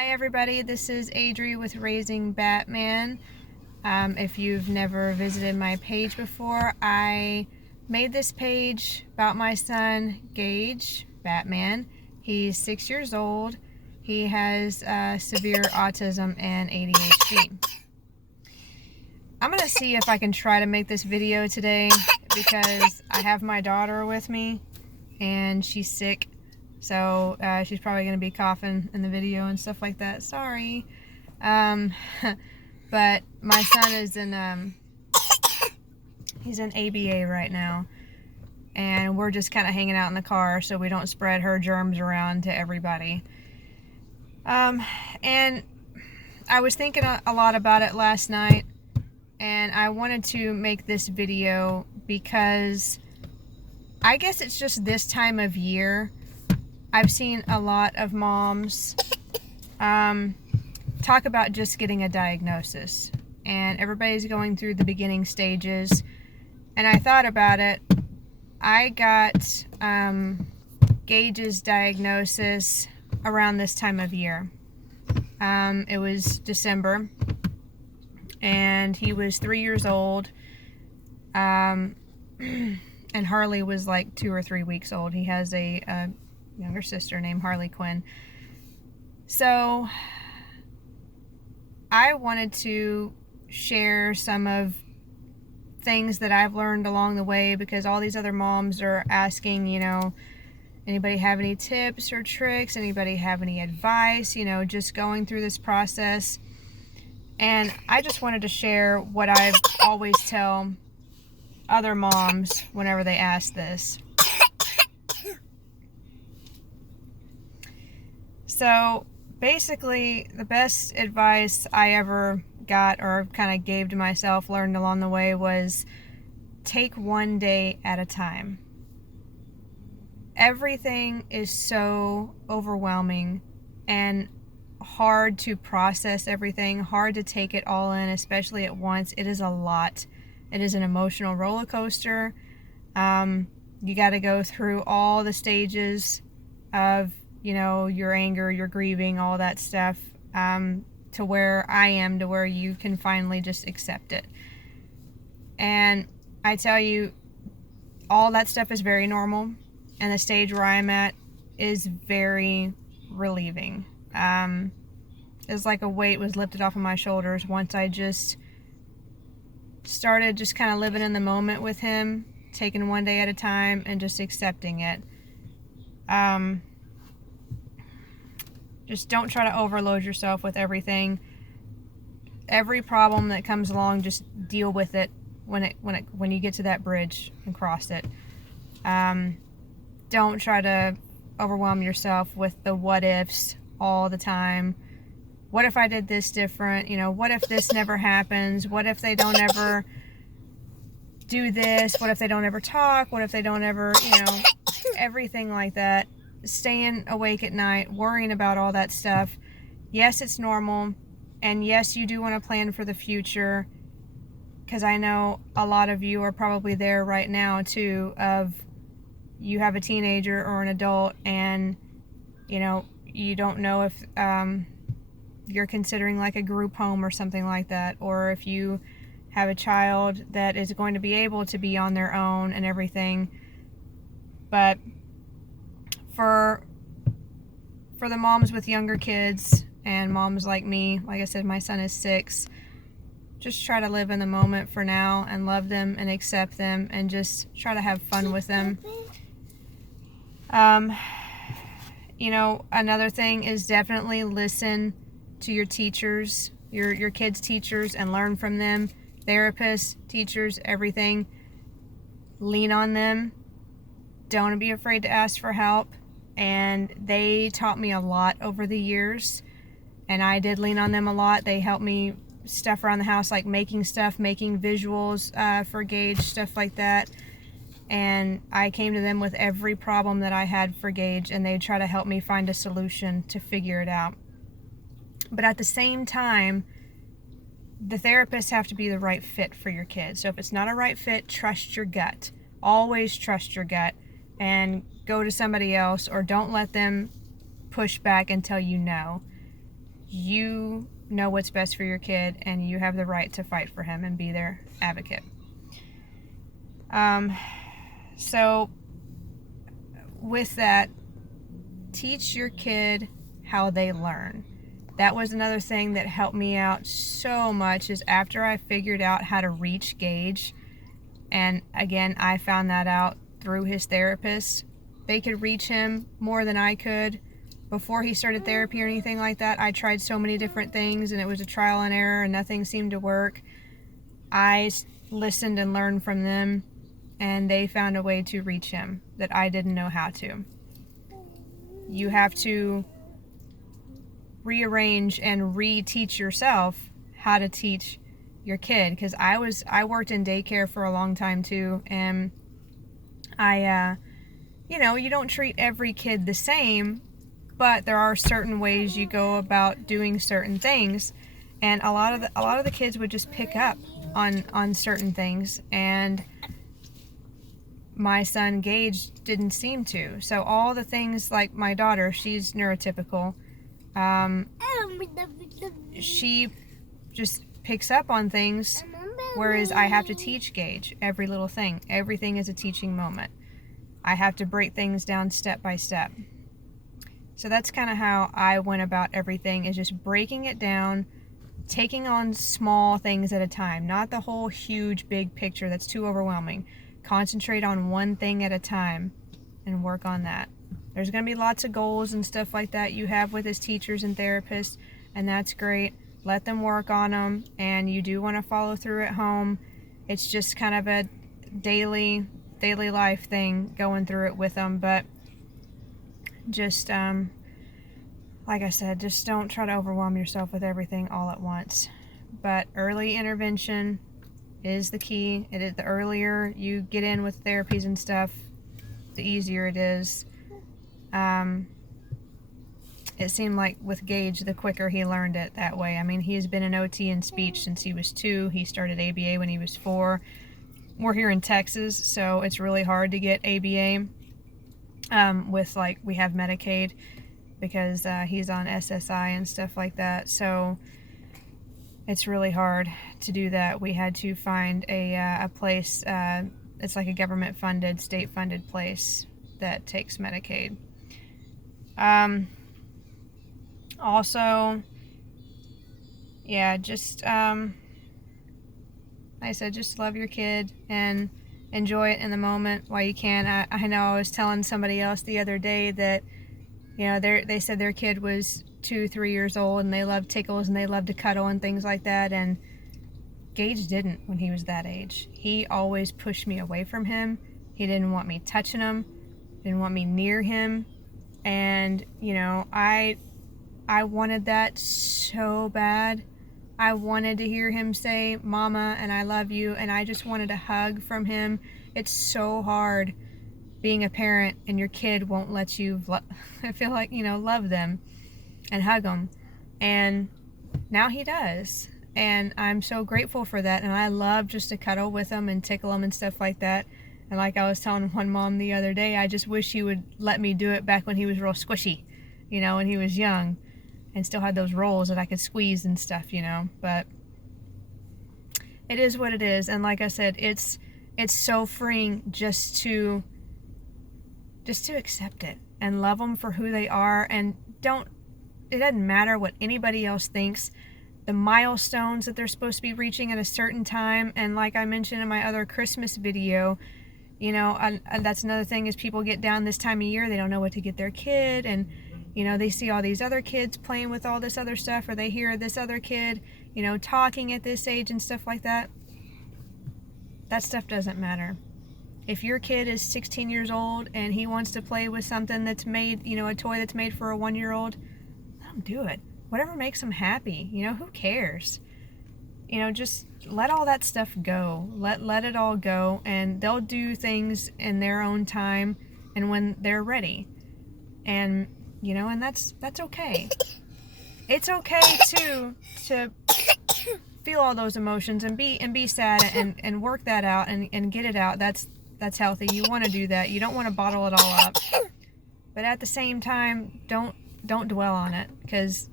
Hi everybody, this is Adri with Raising Batman. If you've never visited my page before, I made this page about my son, Gage, Batman. He's 6 years old. He has severe autism and ADHD. I'm going to see if I can try to make this video today because I have my daughter with me and she's sick. So she's probably going to be coughing in the video and stuff like that. Sorry. But my son is in, he's in ABA right now. And we're just kind of hanging out in the car so we don't spread her germs around to everybody. And I was thinking a lot about it last night. And I wanted to make this video because I guess it's just this time of year. I've seen a lot of moms talk about just getting a diagnosis, and everybody's going through the beginning stages. And I thought about it. I got Gage's diagnosis around this time of year. It was December, and he was 3 years old, and Harley was like 2 or 3 weeks old. He has a younger sister named Harley Quinn. So I wanted to share some of things that I've learned along the way, because all these other moms are asking, anybody have any tips or tricks? Anybody have any advice? Just going through this process. And I just wanted to share what I've always tell other moms whenever they ask this. So basically, the best advice I ever got, or kind of gave to myself, learned along the way, was take one day at a time. Everything is so overwhelming and hard to process everything, hard to take it all in, especially at once. It is a lot. It is an emotional roller coaster. You got to go through all the stages of your anger, your grieving, all that stuff, to where I am, to where you can finally just accept it. And I tell you, all that stuff is very normal, and the stage where I'm at is very relieving. It's like a weight was lifted off of my shoulders once I just started just kind of living in the moment with him, taking one day at a time and just accepting it. Just don't try to overload yourself with everything. Every problem that comes along, just deal with it when you get to that bridge and cross it. Don't try to overwhelm yourself with the what ifs all the time. What if I did this different? What if this never happens? What if they don't ever do this? What if they don't ever talk? What if they don't ever, everything like that. Staying awake at night, worrying about all that stuff. Yes, it's normal. And yes, you do want to plan for the future, because I know a lot of you are probably there right now too, of you have a teenager or an adult, and you don't know if you're considering like a group home or something like that, or if you have a child that is going to be able to be on their own and everything. But for the moms with younger kids and moms like me, like I said, my son is 6, just try to live in the moment for now and love them and accept them and just try to have fun with them. Another thing is definitely listen to your teachers, your kids' teachers, and learn from them. Therapists, teachers, everything. Lean on them. Don't be afraid to ask for help. And they taught me a lot over the years, and I did lean on them a lot. They helped me stuff around the house, like making stuff, making visuals for Gage, stuff like that. And I came to them with every problem that I had for Gage, and they try to help me find a solution to figure it out. But at the same time, the therapists have to be the right fit for your kids. So if it's not a right fit, trust your gut. Always trust your gut and go to somebody else, or don't let them push back and tell you no. you know what's best for your kid, and you have the right to fight for him and be their advocate. So with that, teach your kid how they learn. That was another thing that helped me out so much, is after I figured out how to reach Gage, and again, I found that out through his therapist. They could reach him more than I could. Before he started therapy or anything like that, I tried so many different things, and it was a trial and error, and nothing seemed to work. I listened and learned from them, and they found a way to reach him that I didn't know how to. You have to rearrange and reteach yourself how to teach your kid, because I worked in daycare for a long time too, and you don't treat every kid the same, but there are certain ways you go about doing certain things, and a lot of the kids would just pick up on certain things, and my son Gage didn't seem to. So all the things, like my daughter, she's neurotypical. She just picks up on things, whereas I have to teach Gage every little thing. Everything is a teaching moment. I have to break things down step by step. So that's kind of how I went about everything, is just breaking it down, taking on small things at a time, not the whole huge big picture. That's too overwhelming. Concentrate on one thing at a time and work on that. There's going to be lots of goals and stuff like that you have with his teachers and therapists, and that's great. Let them work on them, and you do want to follow through at home. It's just kind of a daily life thing, going through it with them, but just like I said, just don't try to overwhelm yourself with everything all at once. But early intervention is the key. It is, the earlier you get in with therapies and stuff, the easier it is. It seemed like with Gage, the quicker he learned it that way. I mean, he has been an OT in speech since he was 2. He started ABA when he was 4. We're here in Texas, so it's really hard to get ABA with, like, we have Medicaid, because he's on SSI and stuff like that. So it's really hard to do that. We had to find a place, it's like a government funded, state funded place that takes Medicaid. Also, yeah, just like I said, just love your kid and enjoy it in the moment while you can. I know I was telling somebody else the other day that, they said their kid was 2-3 years old and they love tickles and they love to cuddle and things like that, and Gage didn't when he was that age. He always pushed me away from him. He didn't want me touching him, didn't want me near him, and I wanted that so bad. I wanted to hear him say mama and I love you, and I just wanted a hug from him. It's so hard being a parent and your kid won't let you I feel like, love them and hug them. And now he does, and I'm so grateful for that, and I love just to cuddle with him and tickle him and stuff like that. And like I was telling one mom the other day, I just wish he would let me do it back when he was real squishy, when he was young and still had those rolls that I could squeeze and stuff, but it is what it is. And like I said, it's so freeing just to accept it and love them for who they are, and it doesn't matter what anybody else thinks. The milestones that they're supposed to be reaching at a certain time, and like I mentioned in my other Christmas video, and that's another thing, is people get down this time of year, they don't know what to get their kid, and they see all these other kids playing with all this other stuff, or they hear this other kid, talking at this age and stuff like that. That stuff doesn't matter. If your kid is 16 years old and he wants to play with something that's made, a toy that's made for a 1-year-old, let him do it. Whatever makes him happy, who cares? Just let all that stuff go. Let it all go, and they'll do things in their own time and when they're ready. And and that's okay. It's okay to feel all those emotions and be sad and work that out and get it out. That's healthy. You want to do that. You don't want to bottle it all up. But at the same time, don't dwell on it, because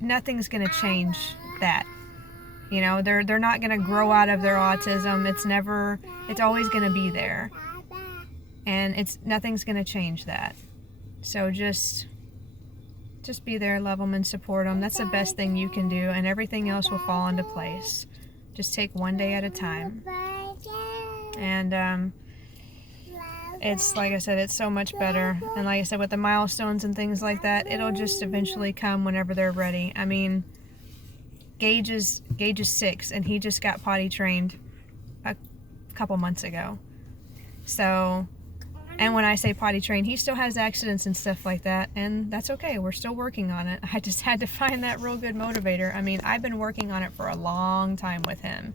nothing's going to change that. You know, they're not going to grow out of their autism. It's always going to be there. And nothing's going to change that. So just be there, love them, and support them. That's the best thing you can do, and everything else will fall into place. Just take one day at a time. And it's, like I said, it's so much better. And like I said, with the milestones and things like that, it'll just eventually come whenever they're ready. I mean, Gage is 6, and he just got potty trained a couple months ago. So, and when I say potty trained, he still has accidents and stuff like that, and that's okay. We're still working on it. I just had to find that real good motivator. I mean, I've been working on it for a long time with him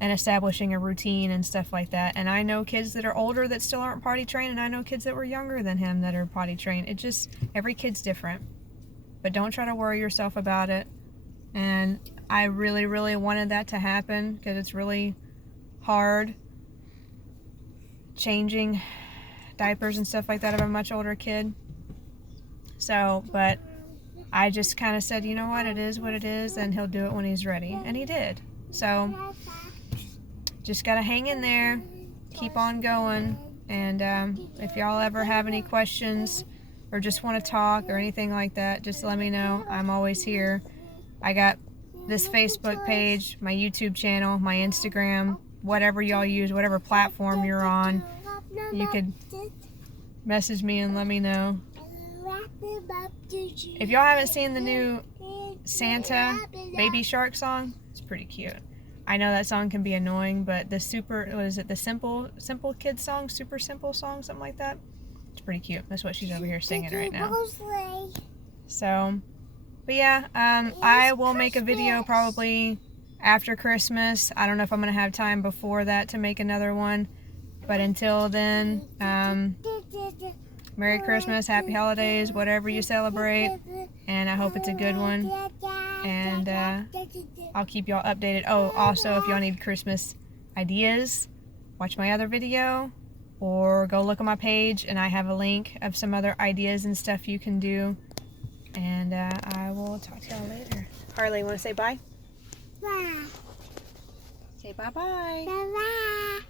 and establishing a routine and stuff like that. And I know kids that are older that still aren't potty trained, and I know kids that were younger than him that are potty trained. Every kid's different. But don't try to worry yourself about it. And I really, really wanted that to happen because it's really hard changing diapers and stuff like that of a much older kid. So, but I just kind of said, you know what, it is what it is, and he'll do it when he's ready. And he did. So, just got to hang in there, keep on going, and if y'all ever have any questions or just want to talk or anything like that, just let me know. I'm always here. I got this Facebook page, my YouTube channel, my Instagram, whatever y'all use, whatever platform you're on. You could message me and let me know. If y'all haven't seen the new Santa Baby Shark song, it's pretty cute. I know that song can be annoying, but the simple kid song, super simple song, something like that, it's pretty cute. That's what she's over here singing right now. So, but yeah, I will make a video probably after Christmas. I don't know if I'm going to have time before that to make another one. But until then, Merry Christmas, Happy Holidays, whatever you celebrate. And I hope it's a good one. And I'll keep y'all updated. Oh, also, if y'all need Christmas ideas, watch my other video. Or go look at my page, and I have a link of some other ideas and stuff you can do. And I will talk to y'all later. Harley, you want to say bye? Bye. Say bye-bye. Bye-bye.